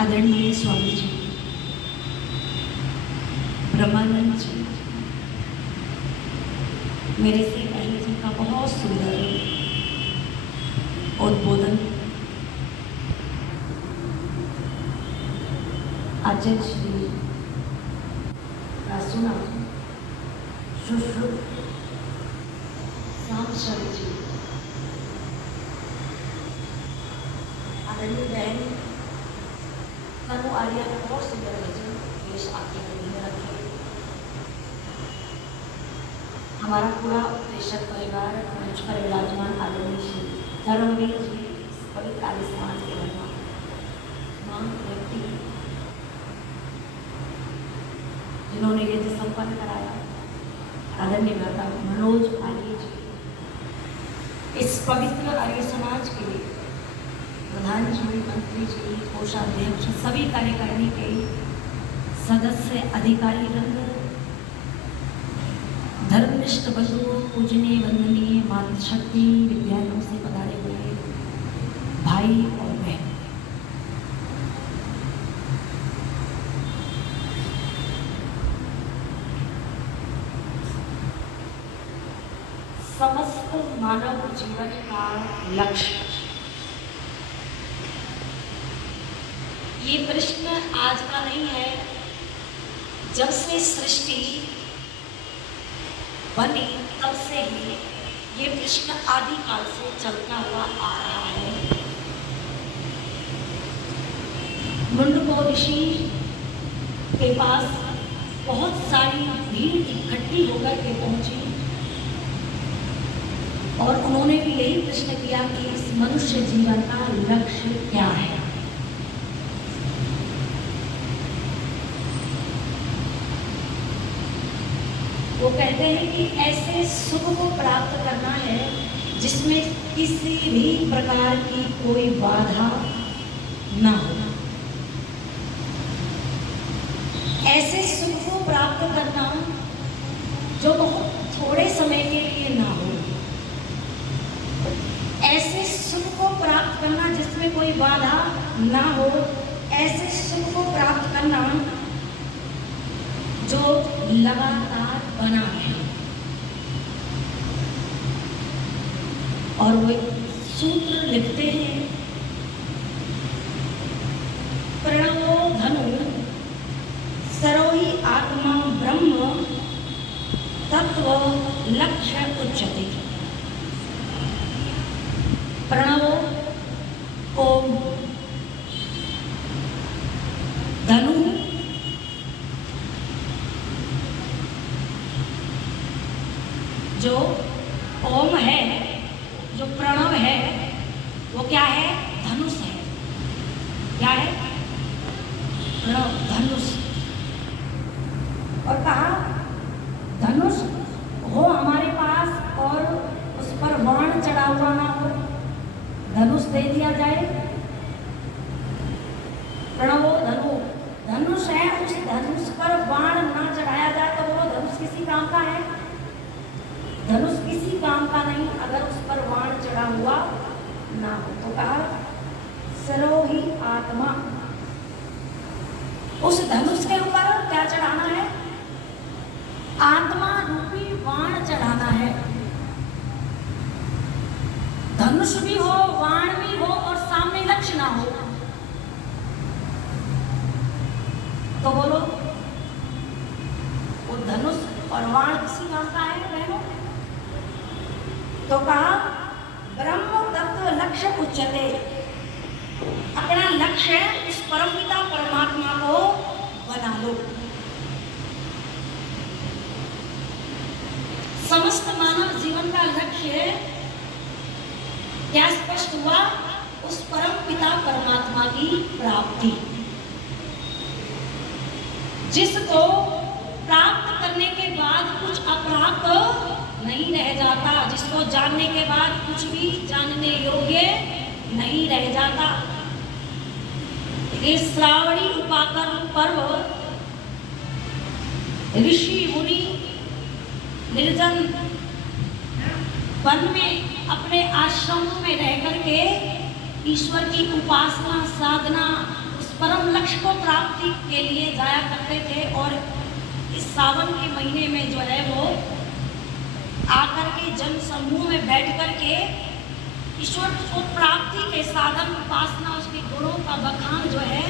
आदरणीय स्वामी जी, ब्रह्मानंद जी, मेरे से पहले जिनका बहुत सुंदर उद्बोधन आचार्य श्री सुना, सुश्रुत स्वामी जी, आदरणीय बहन कनु आर्या का बहुत सुंदर भजन पेश आपके में रखे। हमारा पूरा प्रेषक परिवार मंच पर विराजमान आदरणीय श्री धर्मवीर जी, पवित्र आर्य समाज के महान व्यक्ति जिन्होंने यज्ञ संपन्न कराया, आदरणीय माता मनोज आर्य जी, इस पवित्र आर्य समाज के लिए प्रधान जी, मंत्री जी, कोषाध्यक्ष, सभी कार्यकारिणी के सदस्य, अधिकारी वृंद, धर्मनिष्ठ बंधुओं, पूजनीय वंदनीय मातृशक्ति विद्यालयों से पधारे हुए भाई और बहन, समस्त मानव जीवन का लक्ष्य। ये प्रश्न आज का नहीं है, जब से सृष्टि बनी तब से ही ये प्रश्न आदि काल से चलता हुआ आ रहा है। मुंडको ऋषि के पास बहुत सारी भीड़ इकट्ठी होकर के पहुंची और उन्होंने भी यही प्रश्न किया कि इस मनुष्य जीवन का लक्ष्य क्या है। वो कहते हैं कि ऐसे सुख को प्राप्त करना है जिसमें किसी भी प्रकार की कोई बाधा ना हो। ऐसे सुख को प्राप्त करना जो बहुत थोड़े समय के लिए ना हो। ऐसे सुख को प्राप्त करना जिसमें कोई बाधा ना हो। ऐसे सुख को प्राप्त करना जो लगातार बना है। और वो सूत्र लिखते हैं, प्रणवो धनु सरोहि आत्मा ब्रह्म तत्व लक्ष्य उच्यते। प्रणवो ओम, धनु जो ओम है, जो प्रणव है, वो क्या है? धनुष है। क्या है? प्रणव, धनुष। और कहा धनुष हो हमारे पास और उस पर बाण चढ़ा हुआ ना हो, धनुष दे दिया जाए। प्रणवो धनु, धनुष है, उस धनुष पर बाण ना चढ़ाया जाए तो वो धनुष किसी काम का है? धनुष किसी काम का नहीं अगर उस पर बाण चढ़ा हुआ ना हो। तो कहा सरोहि आत्मा, उस धनुष के ऊपर क्या चढ़ाना है? आत्मा रूपी बाण चढ़ाना है। धनुष भी हो, बाण भी हो और सामने लक्ष्य ना हो तो बोलो वो धनुष और बाण किसी काम का है बहनों? तो कहा ब्रह्म तत्व लक्ष्य उच्यते। अपना लक्ष्य इस परमपिता परमात्मा को बना लो। समस्त मानव जीवन का लक्ष्य क्या स्पष्ट हुआ? उस परमपिता परमात्मा की प्राप्ति, जिसको प्राप्त करने के बाद कुछ अप्राप्त नहीं रह जाता, जिसको जानने के बाद कुछ भी जानने योग्य नहीं रह जाता। ये श्रावणी उपाकर्म पर्व ऋषि मुनि निर्जन वन में अपने आश्रमों में रह करके ईश्वर की उपासना साधना, उस परम लक्ष्य को प्राप्ति के लिए जाया करते थे। और इस सावन के महीने में जो है वो आकर के जन समूह में बैठ कर के ईश्वर को प्राप्ति के साधन, उपासना, उसके गुणों का बखान जो है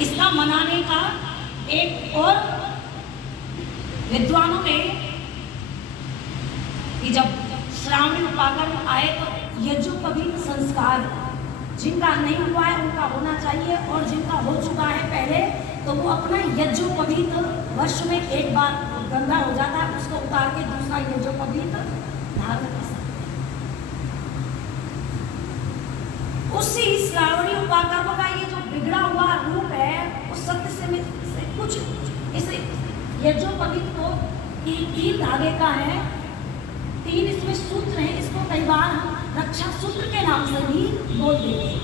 इसका मनाने का एक और विद्वानों ने कि जब श्रावणी उपाकर्म आए तो यज्ञोपवीत संस्कार जिनका नहीं हुआ है उनका होना चाहिए, और जिनका हो चुका है पहले तो वो अपना यज्ञोपवीत वर्ष में एक बार गंगा हो जाता है, उसको उतार के दूसरा यज्ञोपवीत धारण कर सकते हैं। उसी श्रावणी उपाकर्म का ये जो बिगड़ा हुआ रूप है उस सत्य से कुछ इस यज्ञोपवीत को तीन धागे का है, 3 इसमें सूत्र हैं। इसको कई बार हम रक्षा सूत्र के नाम से भी बोल देते हैं।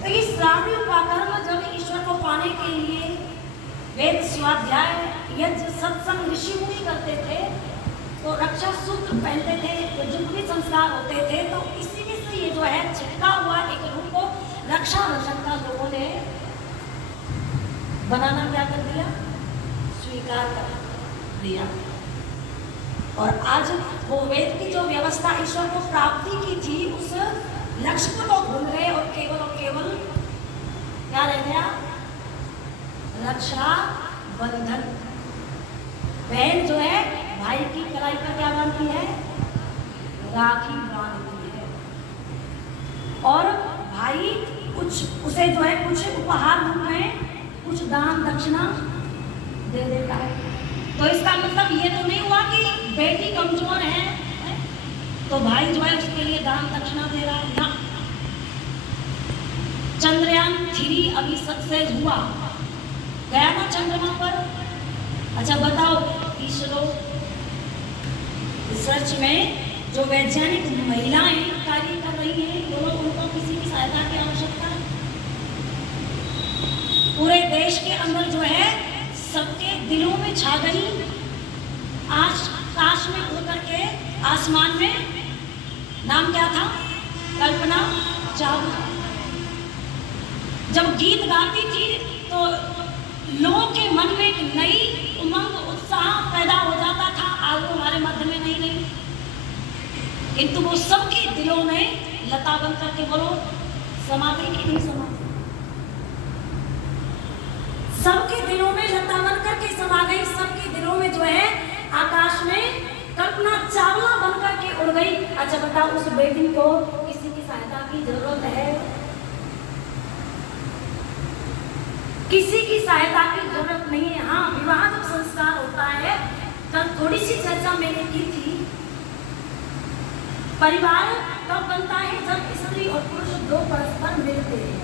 तो इस श्रावणी उपाकर्म जब ईश्वर को पाने के लिए वेद स्वाध्याय, यज्ञ, सत्संग, ऋषि मुनि करते थे तो रक्षा सूत्र पहनते थे, यज्ञोपवीत संस्कार होते थे। तो इसी में से ये जो है चिपका हुआ एक रूप को रक्षा रक्षक का लोगों ने बनाना क्या कर दिया, स्वीकार कर दिया। और आज वो वेद की जो व्यवस्था ईश्वर को प्राप्ति की थी उस लक्ष्य को लोग भूल गए और केवल क्या रह गया, रक्षा बंधन। बहन जो है भाई की कलाई पर क्या बांधती है, राखी बांधती है, और भाई कुछ उसे जो है कुछ उपहार रूप में कुछ दान दक्षिणा दे देता है। तो इसका मतलब ये तो नहीं हुआ कि बेटी कमजोर है तो भाई जो है उसके लिए दान दक्षिणा दे रहा है ना। चंद्रयान 3 अभी सक्सेस हुआ, गया ना चंद्रमा पर। अच्छा बताओ, इसरो रिसर्च में जो वैज्ञानिक महिलाएं कार्य कर रही हैं वो लोग, उनको किसी की सहायता की आवश्यकता है। पूरे देश के अंदर जो है सबके दिलों में छा गई, आकाश में उड़ करके आसमान में, नाम क्या था, कल्पना चावला। जब गीत गाती थी तो लोगों के मन में एक नई उमंग, उत्साह पैदा हो जाता था। आज वो हमारे मध्य में नहीं रही, किंतु वो सबके दिलों में लता बन करके, बोलो, समा गई कि नहीं समा? सबके दिलों में लता बन करके समा गई, सबके दिलों में जो है आकाश में कल्पना चावला बन करके उड़ गई। अच्छा बताओ, उस बेटी को किसी की सहायता की जरूरत है? किसी की सहायता की जरूरत नहीं है। हाँ, विवाह जब संस्कार होता है, कल थोड़ी सी चर्चा मैंने की थी, परिवार तब बनता है जब स्त्री और पुरुष दो परस्पर मिलते हैं।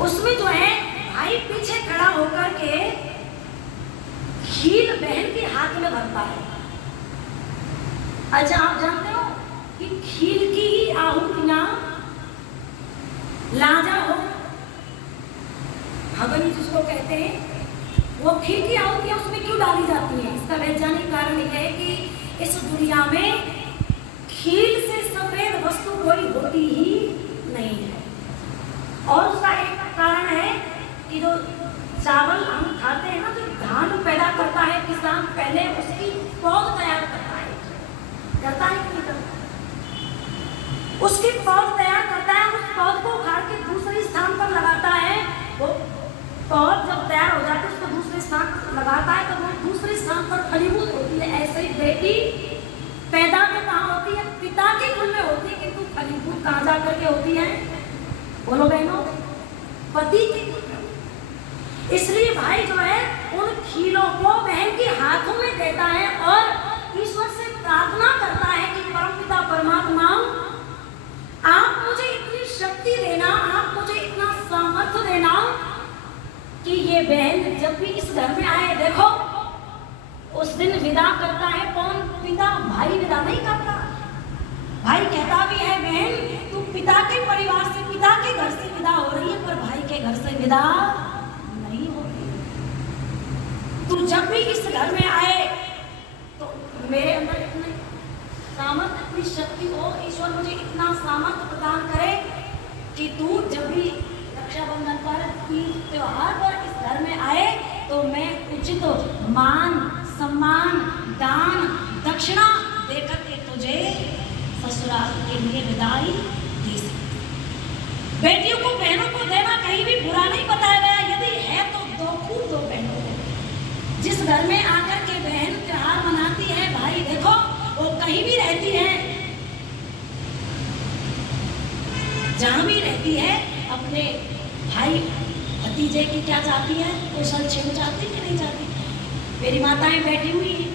उसमें जो है भाई पीछे खड़ा होकर के खील बहन के हाथ में भरता है। अच्छा आप जानते हो कि खील की ही आहुतियां लाजा हो, हवन जिसको कहते हैं, वो खील की आहुतियां उसमें क्यों डाली जाती हैं? इसका वैज्ञानिक कारण यह है कि इस दुनिया में खील से सफेद वस्तु कोई होती ही नहीं है। और उसका एक कारण है कि जो चावल हम खाते हैं ना, जो धान पैदा करता है किसान, पहले उसकी पौध तैयार करता है कि नहीं करता? उसकी पौध तैयार करता है, उस पौध को उखाड़ के दूसरे स्थान पर लगाता है। वो पौध जब तैयार हो जाती है उसको दूसरे स्थान पर लगाता है तो वो दूसरे स्थान पर फलीभूत होती है। ऐसे ही बेटी पैदा तो कहाँ होती है? पिता के कुल में होती है, किंतु फलीभूत कहाँ जा करके होती है? बोलो बहनों, पति के कुल में। इसलिए भाई जो है उन खीलों को बहन के हाथों में देता है और ईश्वर से प्रार्थना करता है कि परमपिता परमात्मा, आप मुझे इतनी शक्ति देना, आप मुझे इतना सामर्थ्य देना कि ये बहन जब भी इस घर में आए, देखो उस दिन विदा करता है कौन? पिता। भाई विदा नहीं करता। भाई कहता भी है, बहन तू पिता के परिवार से, पिता के घर से विदा हो रही है, पर भाई के घर से विदा नहीं हो रही। तू जब भी इस घर में आए तो मेरे अंदर इतनी सामर्थ्य, इतनी शक्ति हो, ईश्वर मुझे इतना सामर्थ्य कि तू जब भी रक्षाबंधन पर, तीज त्योहार पर इस घर में आए तो मैं उचित मान सम्मान दान दक्षिणा देकर के तुझे ससुराल के लिए विदाई दे सकती। बेटियों को बहनों को देना कहीं भी बुरा नहीं बताया गया, यदि है तो दो, खूब दो बहनों को। जिस घर में आकर के बहन त्योहार मनाती है, भाई देखो वो कहीं भी रहती है, जहां भी रहती है, अपने भाई भतीजे की क्या चाहती है, कुशल क्षेम चाहती कि नहीं चाहती। मेरी माताएं बैठी हुई हैं,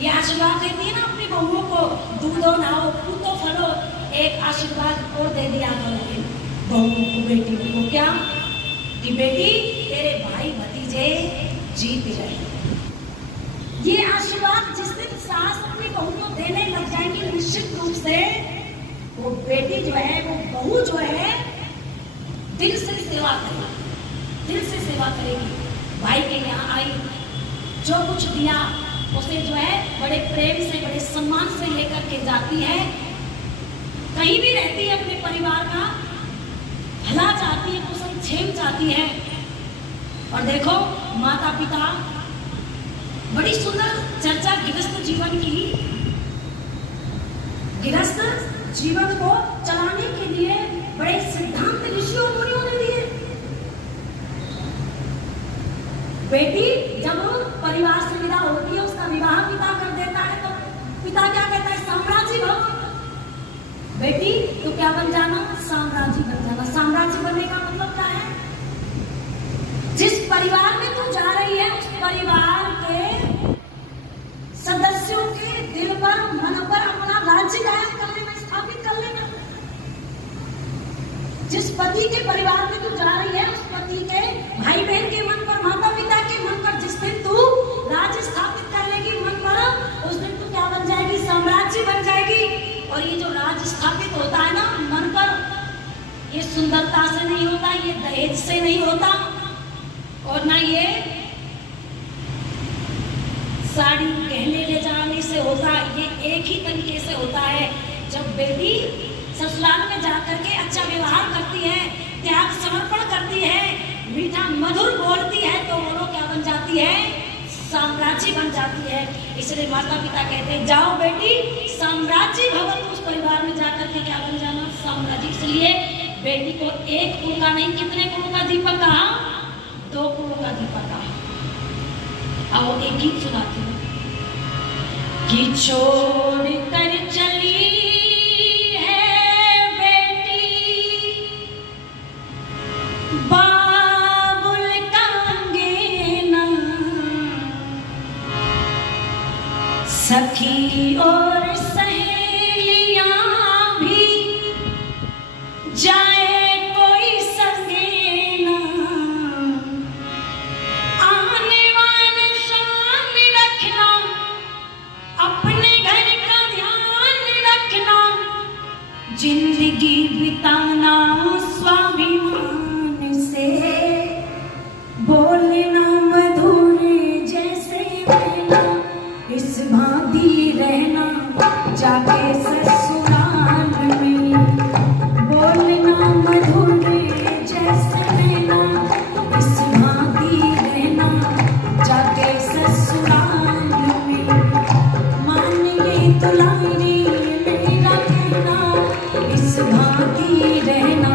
ये आशीर्वाद देती है ना अपनी बहुओं को, दूधो नाओ पूतो फलो। एक आशीर्वाद और दे दिया करो बहुओं को, बेटियों को, क्या कि बेटी तेरे भाई भतीजे जीत रहे। ये आशीर्वाद जिस दिन सास अपनी बहू को देने लग जाएंगी, निश्चित रूप से वो बेटी जो है, वो बहू जो है, दिल से सेवा करेगी, दिल से सेवा करेगी। भाई के यहाँ आई, जो कुछ दिया उसे जो है बड़े प्रेम से बड़े सम्मान से लेकर के जाती है। कहीं भी रहती है अपने परिवार का भला चाहती है, कुशल क्षेम चाहती है। और देखो माता पिता, बड़ी सुंदर चर्चा गृहस्थ जीवन की। गृहस्थ जीवन को चलाने के लिए बड़े सिद्धांत ऋषियों मुनियों ने दिए। बेटी जब परिवार से विदा होती है, उसका विवाह पिता कर देता है, तो पिता क्या कहता है, साम्राज्य भव। बेटी तो क्या बन जाना, साम्राज्य बन जाना। साम्राज्य बनने का मतलब क्या है, जिस परिवार में तू जा रही है, उस परिवार के सदस्यों के दिल पर, मन पर अपना राज्य कायम कर लेना, स्थापित कर लेना। जिस पति के परिवार में तू जा रही है, उस पति के भाई बहन के मन पर, माता पिता के मन पर जिस दिन तू राज्य स्थापित कर लेगी मन पर, उस दिन तू क्या बन जाएगी, साम्राज्य बन जाएगी। और ये जो राज्य स्थापित होता है ना मन पर, ये सुंदरता से नहीं होता, ये दहेज से नहीं होता, और ना ये साड़ी गहने ले जाने से होता। ये एक ही तरीके से होता है, जब बेटी ससुराल में जाकर के अच्छा व्यवहार करती है, त्याग समर्पण करती है, मीठा मधुर बोलती है, तो वो क्या बन जाती है, साम्राज्य बन जाती है। इसलिए माता पिता कहते हैं जाओ बेटी साम्राज्य भवन, उस परिवार में जाकर के क्या बन जाना, साम्राज्य। इसलिए बेटी को एक कुल का नहीं, कितने कुलों का दीपक कहा, 2 कुलों का दीपक कहा। आओ एक गीत सुनाती हूँ कि छोड़ कर चली बाबुल कांगेना, सखी और सहेलियां भी जाए कोई संगे ना, आने वाले शान रखना, अपने घर का ध्यान रखना, जिंदगी बिताना स्वाभिमान से, बोलना मधुर जैसे रहना, इस भांति रहना जाके ससुराल में, बोलना मधुर जैसे रहना, इस भांति रहना जाके ससुराल में, मान ये दुलारी मेरा कहना, इस भांति रहना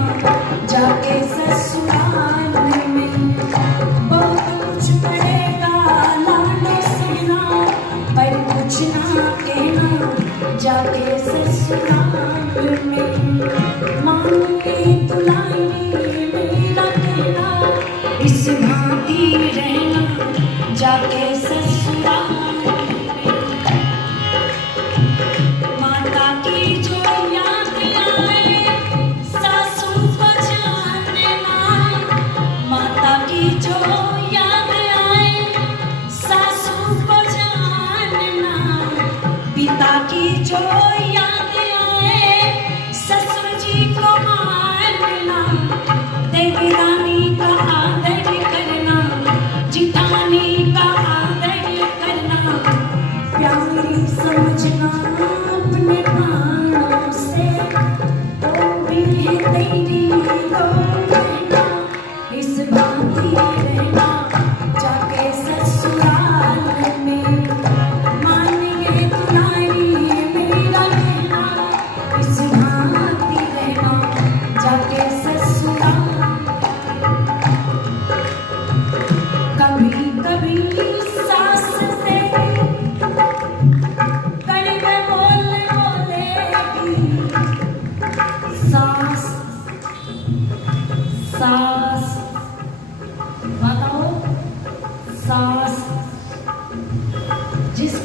जाके ससुराल में। बहुत कुछ पड़ेगा लाने सहना, पर कुछ ना कहना जाके ससुराल में, मांगे दुलारी मेरा कहना, इस भांति रहना जाके ससुराल में। माता की जो याद आए सासू को जानना, माता की जो याद आए सासू को जानना, पिता की जो याद आए ससुर जी को मानना, देवरानी का आदर करना, जिठानी का आदर करना, प्यारी समझना अपने प्राणों से, वो भी है तेरी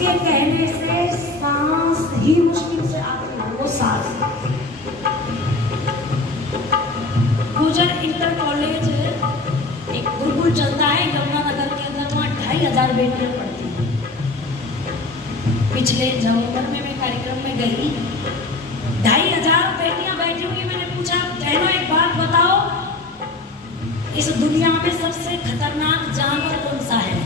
जिसके कहने से सांस ही मुश्किल से आती है, वो सांस। गुजर इंटर कॉलेज एक गुरुकुल चलता है यमुनानगर के अंदर, वहाँ 2500 बेटियां पढ़ती हैं। पिछले नवंबर में मैं कार्यक्रम में गई, 2500 बेटियां बैठी हुई। मैंने पूछा, बहनों एक बात बताओ, इस दुनिया में सबसे खतरनाक जानवर कौन सा है?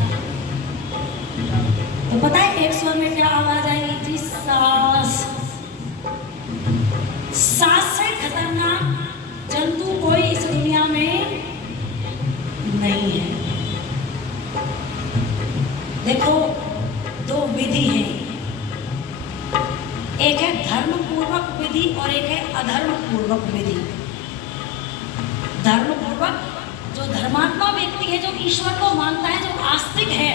तो पता है एक स्वर में क्या आवाज आएगी जी? सांस। सांस से खतरनाक जंतु कोई इस दुनिया में नहीं है। देखो, दो विधि है, एक है धर्म पूर्वक विधि और एक है अधर्म पूर्वक विधि। धर्म पूर्वक जो धर्मात्मा व्यक्ति है, जो ईश्वर को मानता है, जो आस्तिक है,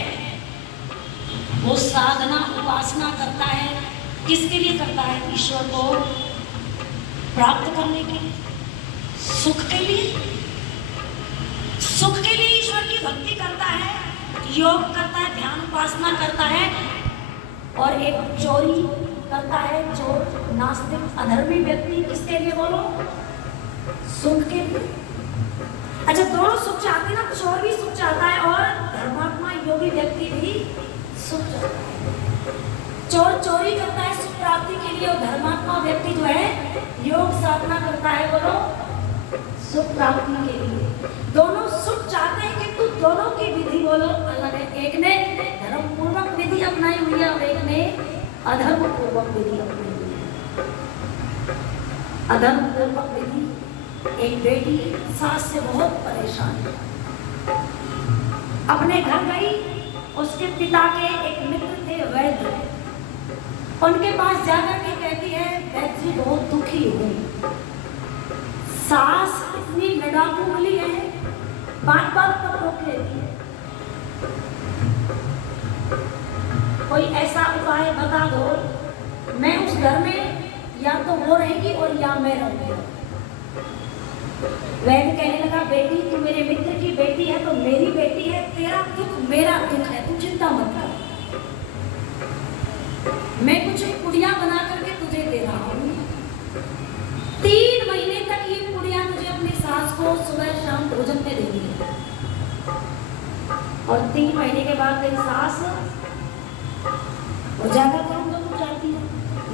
वो साधना उपासना करता है। किसके लिए करता है? ईश्वर को प्राप्त करने के लिए, सुख के लिए। सुख के लिए ईश्वर की भक्ति करता है, योग करता है, ध्यान उपासना करता है। और एक चोरी करता है, चोर नास्तिक अधर्मी व्यक्ति, किसके लिए बोलो? सुख के लिए। अच्छा, दोनों सुख चाहते हैं ना, चोर भी सुख चाहता है और धर्मात्मा योगी व्यक्ति भी सुख चाहता है। चोर चोरी करता है सुख प्राप्ति के लिए और धर्मात्मा व्यक्ति जो है योग साधना करता है, बोलो, सुख प्राप्ति के लिए। दोनों सुख चाहते हैं, किंतु दोनों की विधि बोलो अलग है। एक ने धर्म पूर्वक विधि अपनाई हुई है और एक ने अधर्म पूर्वक विधि अपनाई हुई है। अधर्म पूर्वक विधि, एक बेटी सास से बहुत परेशान है, अपने घर गई। उसके पिता के एक मित्र थे वैद्य, उनके पास जाकर के कहती है, वैद्य जी बहुत दुखी हुई, सास इतनी लड़ाकू मिली है, बात बात पर रोक लेती है, कोई ऐसा उपाय बता दो, मैं उस घर में या तो वो रहेगी और या मैं रहूंगी। वैद्य कहने लगा, बेटी तू मेरे मित्र की बेटी है तो मेरी बेटी है, तेरा दुख मेरा दुख है, तू चिंता मत कर। मैं कुछ पुड़िया बना करके तुझे दे रहा हूँ, 3 महीने तक ये पुड़िया तुझे अपनी सास को सुबह शाम भोजन में देनी है। और 3 महीने के बाद तेरी सास वो जाकर करूँगा तू चाहती है,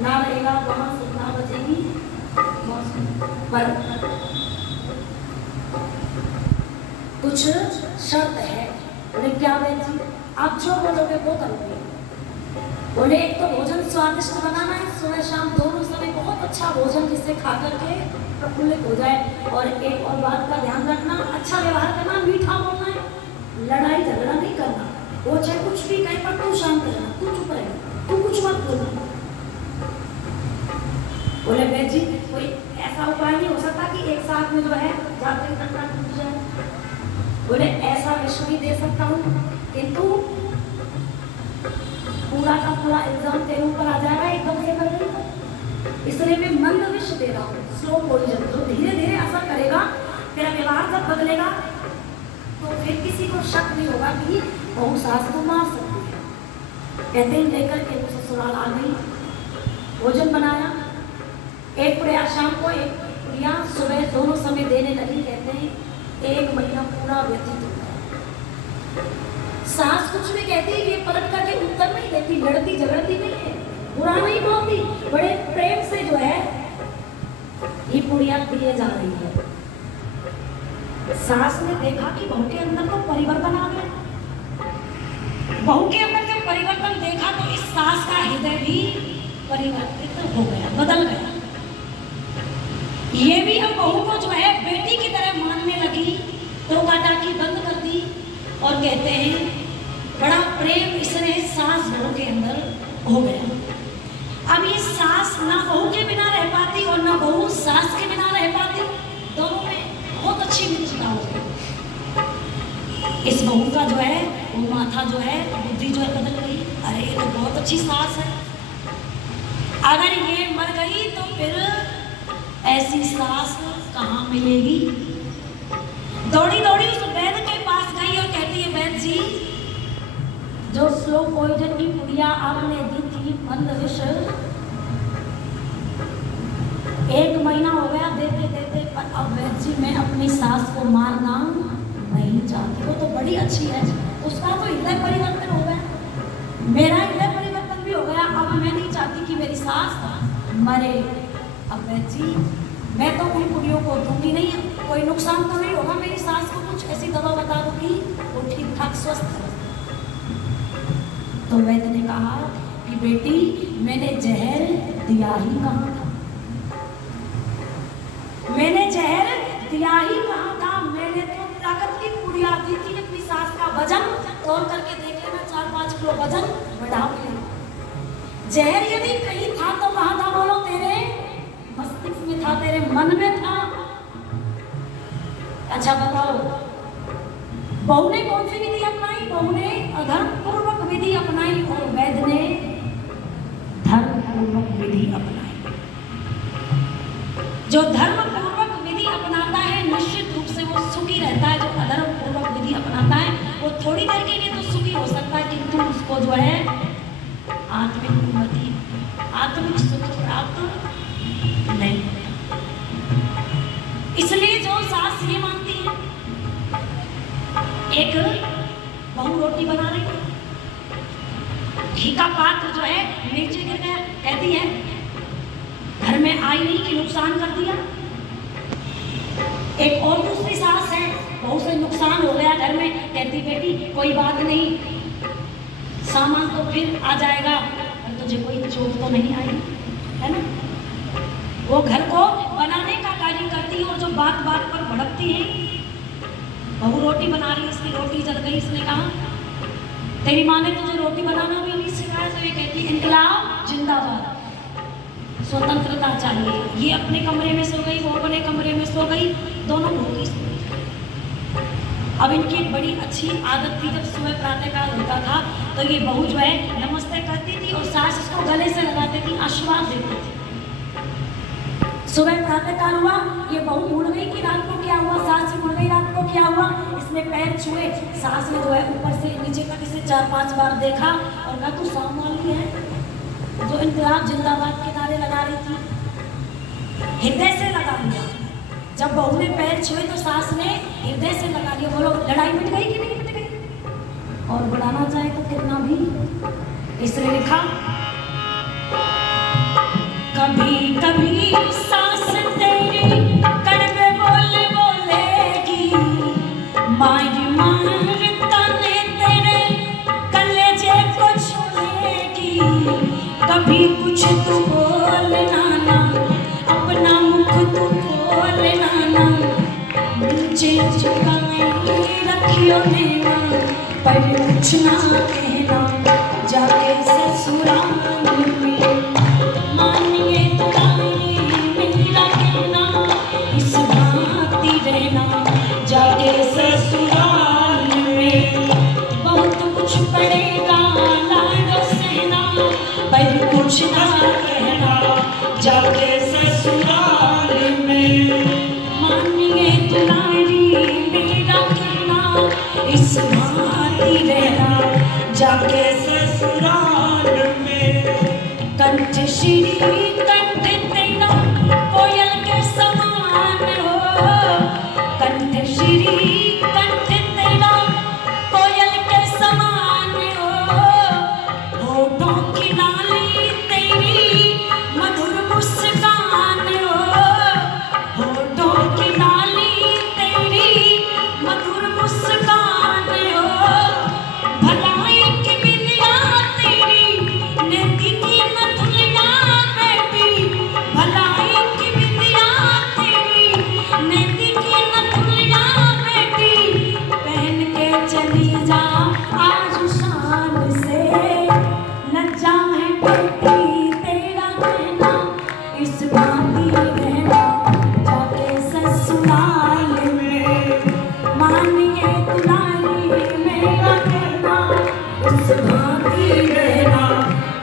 ना रहेगा वहां से, ना बचेगी पर कुछ शर्त है। बोले क्या बेटी? आप जो बोलोगे वो करोगे। बोले एक तो भोजन स्वादिष्ट बनाना है, सुबह शाम दोनों समय बहुत अच्छा भोजन जिससे खा करके प्रफुल्लित हो जाए। और एक और बात का ध्यान रखना, अच्छा व्यवहार करना, मीठा बोलना है, लड़ाई झगड़ा नहीं करना। वो चाहे कुछ भी कहे पर तू शांत रहना, तू चुप रहना, तू कुछ मत बोलना। बोले बेटी कोई ऐसा उपाय नहीं हो सकता कि एक साथ में जो है जाते घटना टूट जाए? बोले ऐसा विश्व भी दे सकता हूँ, किंतु पूरा का पूरा एग्जाम तेरे ऊपर आ जाएगा एकदम से कर देगा। इसलिए मैं मंद विष दे रहा हूँ, स्लो पॉइजन, जो धीरे धीरे असर करेगा। तेरा व्यवहार जब बदलेगा तो फिर किसी को शक नहीं होगा कि बहू सास को मार सकती है। कहते ही लेकर के वो ससुराल आ गई, भोजन बनाया, एक पुड़िया शाम को एक पुड़िया सुबह, दोनों समय देने लगी। कहते हैं 1 महीना पूरा व्यतीत हो गया। सास कुछ भी कहती है, ये पलट करके उत्तर नहीं देती, लड़ती झगड़ती नहीं है, बुरा नहीं बोलती, बड़े प्रेम से जो है ये पुड़िया दिए जा रही है। सास ने देखा कि बहू के अंदर तो परिवर्तन आ गया। बहू के अंदर जब परिवर्तन देखा तो इस सास का हृदय भी परिवर्तित हो गया, बदल गया। ये भी अब बहू को जो है बेटी की तरह मानने लगी, तो टाकी बंद कर दी। और कहते हैं बड़ा प्रेम इसने सास बहू के अंदर हो गया। अब ये सास ना बहू के बिना रह पाती और ना बहू सास के बिना रह पाती, दोनों में बहुत अच्छी मित्रता हो गई। इस बहू का जो है वो माथा जो है, बुद्धि जो है बदल गई। अरे ये तो बहुत अच्छी सास है, अगर ये मर गई तो फिर ऐसी सास कहाँ मिलेगी। दौड़ी दौड़ी उस वैद्य के पास गई और कहती है, वैद्य जी जो स्लो पॉइजन की पुड़िया आपने 1 महीना हो गया देते देते, पर अब वैद जी मैं अपनी सास को मारना नहीं चाहती। वो तो बड़ी अच्छी है, उसका तो हृदय परिवर्तन हो गया, मेरा हृदय परिवर्तन भी हो गया। अब मैं नहीं चाहती कि मेरी सास मरे। अब वैद जी मैं तो उन कुड़ियों को दूंगी नहीं, कोई नुकसान तो नहीं होगा, मेरी सास को कुछ ऐसी दवा बता दूंगी वो ठीक ठाक स्वस्थ है। तो वैद्य ने कहा कि बेटी मैंने जहर दिया ही कहा था, मैंने जहर दिया ही कहा था। मैंने तो ताकत की पूरी दी थी अपनी सास का वजन तोड़ करके देख लेना, 4-5 किलो वजन बढ़ा लिया। जहर यदि कहीं था तो कहाँ था बोलो? तेरे मस्तिष्क में था, तेरे मन में था। अच्छा बताओ, बहू ने कौन सी विधि अपनाई? बहू ने अधर्म पूर्वक विधि अपनाई और वैद्य ने धर्म पूर्वक विधि अपनाई। जो धर्म पूर्वक विधि अपनाता है निश्चित रूप से वो सुखी रहता है, जो अधर्म पूर्वक विधि अपनाता है वो थोड़ी देर के लिए तो सुखी हो सकता है, किंतु उसको जो है आत्मिक उन्नति, आत्मिक सुख प्राप्त नहीं। इसलिए जो सास ये मानती है, एक बहू रोटी बना रही है, घी का पात्र जो है नीचे गिर गया, कहती है घर में आई नहीं कि नुकसान कर दिया। एक और दूसरी सास है, बहू से नुकसान हो गया घर में, कहती बेटी कोई बात नहीं, सामान तो फिर आ जाएगा, और तुझे कोई चोट तो नहीं आई, है ना। वो घर को बनाने का कार्य करती है और जो बात बात पर भड़कती है। बहू रोटी बना रही है, इसकी रोटी जल गई, इसने कहा तेरी माँ ने तुझे रोटी बनाना भी नहीं सिखाया। तो ये कहती इनकलाब जिंदाबाद, स्वतंत्रता चाहिए। ये अपने कमरे में सो गई, वो अपने कमरे में सो गई, दोनों भूखी सो गई। अब इनकी एक बड़ी अच्छी आदत थी, जब सुबह प्रातःकाल होता था तो ये बहू जो है नमस्ते करती थी और सास इसको गले से लगाती थी, आशीर्वाद देती थी। सुबह प्रातःकाल हुआ, ये बहू भूल गई कि रात को क्या हुआ, सास भूल गई रात को क्या हुआ। इसने पैर छुए, सास ने जो है ऊपर से नीचे तक इसे 4-5 बार देखा और कहा तू शाम वाली है जो इनकलाब जिंदाबाद के नारे लगा रही थी। हृदय से लगा लिया। जब बहू ने पैर छुए तो सास ने हृदय से लगा लिया। बोलो लड़ाई मिट गई कि नहीं मिट गई? और बढ़ाना चाहे तो कितना भी। इसने लिखा कभी कभी सास तेरी कड़वे बोले बोलेगी, मारी मार ताने तेरे कलेजे को छुएगी। कभी कुछ तू बोलना ना, अपना मुख तू बोलना ना, नीचे झुकाए रखियो लेना, पर कुछ ना कहना जाके ससुराल में। मानिए तुम्हारी मेरा कहना, इस भांति रहना जाके ससुराल में। बहुत कुछ पड़ेगा लाडो सहना, पर कुछ ना कहना जाके ससुराल में। मानिए तुम्हारी मेरा कहना, इस भांति रहना जाके ससुराल में। कंठ श्री कंठ तेरा कोयल के समान हो, कंठ श्री कंठ तेरा कोयल के समान हो। होठों की लाली तेरी मधुर मुस्कान हो, होठों की लाली तेरी मधुर मुस्कान हो। भलाई की बिंदिया तेरी नेति की नथुलिया बेटी, भलाई की बिंदिया तेरी नेति की नथुलिया बेटी। पहन के चली जा आज शान से, लज्जा है बेटी तेरा कहना, इस भांति रहना जाके ससुराल में। मानिए तुम्हारी मेरा कहना, इस भांति रहना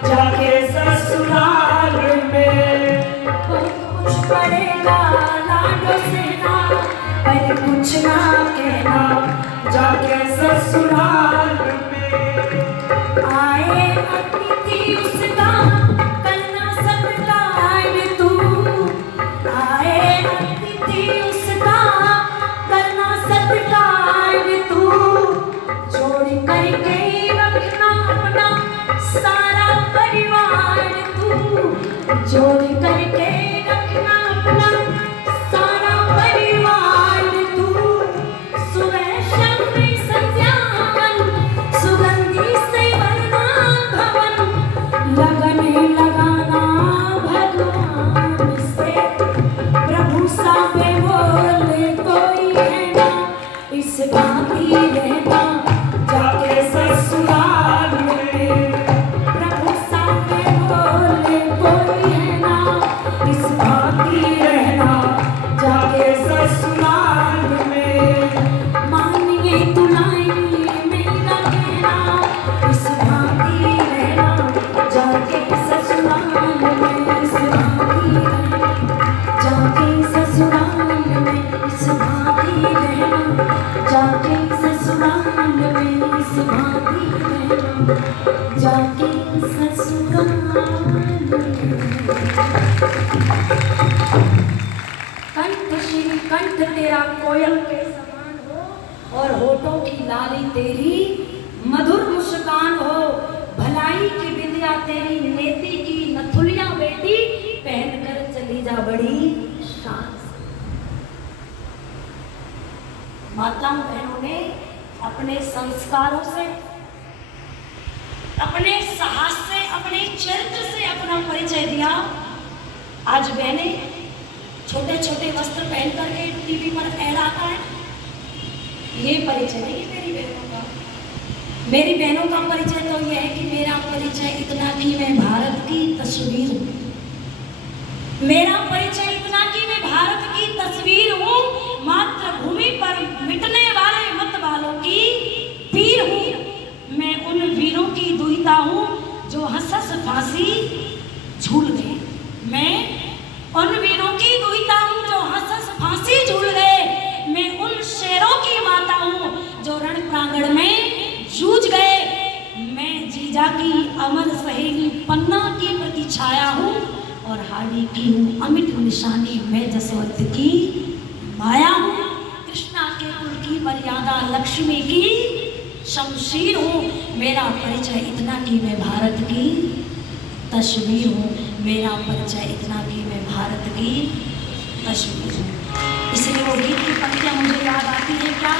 जाके ससुराल में। बहुत कुछ पड़ेगा लाडो सेना, पर कुछ ना कहना जाके ससुराल में। आए अतिथि उसका करना सत्कार तू, जोड़ करके रखना अपना सारा परिवार तू, सुबह शाम संध्या सुगंधी से भरना भवन, लगन लगाना भगवान से, प्रभु सामने बोले कोई है ना, इस भांति रहना जाके ससुराल में, प्रभु सामने बोले कोई है ना, इस भांति रहना जाके ससुराल में, मानिए तुलाई मेरा कहना, इस भांति रहना जाके ससुराल में, इस भांति रहना जाके ससुराल में, इस भांति रहना जाके ससुराल में, इस भांति रहना जाके ससुराल में। कंठ श्री कंठ तेरा कोयल के समान हो, और होठों की लाली तेरी मधुर मुस्कान हो, भलाई की विद्या तेरी नेति की नथुलियां बेटी पहनकर चली जा बड़ी शान से। माताओं बहनों ने अपने संस्कारों से, अपने साहस से, अपने चरित्र से अपना परिचय दिया। आज बहने छोटे छोटे वस्त्र पहन करके टीवी पर ऐड आता है, ये परिचय नहीं है मेरी बहनों का। मेरी बहनों का परिचय तो यह है कि मेरा परिचय इतना कि मैं भारत की तस्वीर हूँ, मेरा परिचय इतना कि मैं भारत की तस्वीर हूँ, मातृभूमि पर मिटने वाले मत वालों की पीर हूँ। मैं उन वीरों की दुहिता हूँ जो हंस हंस फांसी झूल गए, मैं उन वीरों की दुहिता हूँ जो हंस हंस फांसी झूल गए, मैं उन शेरों की माता हूँ जो रण प्रांगण में जूझ गए, मैं जीजा की अमर सहेली पन्ना की प्रतिछाया हूँ, और हाड़ी की हूँ अमिट निशानी मैं जसवंत की माया हूँ, कृष्णा के कुल की मर्यादा लक्ष्मी की शमशीर हूँ। मेरा परिचय इतना कि मैं भारत की तस्वीर हूँ, मेरा परिचय इतना कि मैं भारत की तस्वीर हूँ। इसलिए वो गीत की पंक्तियाँ मुझे याद आती है क्या?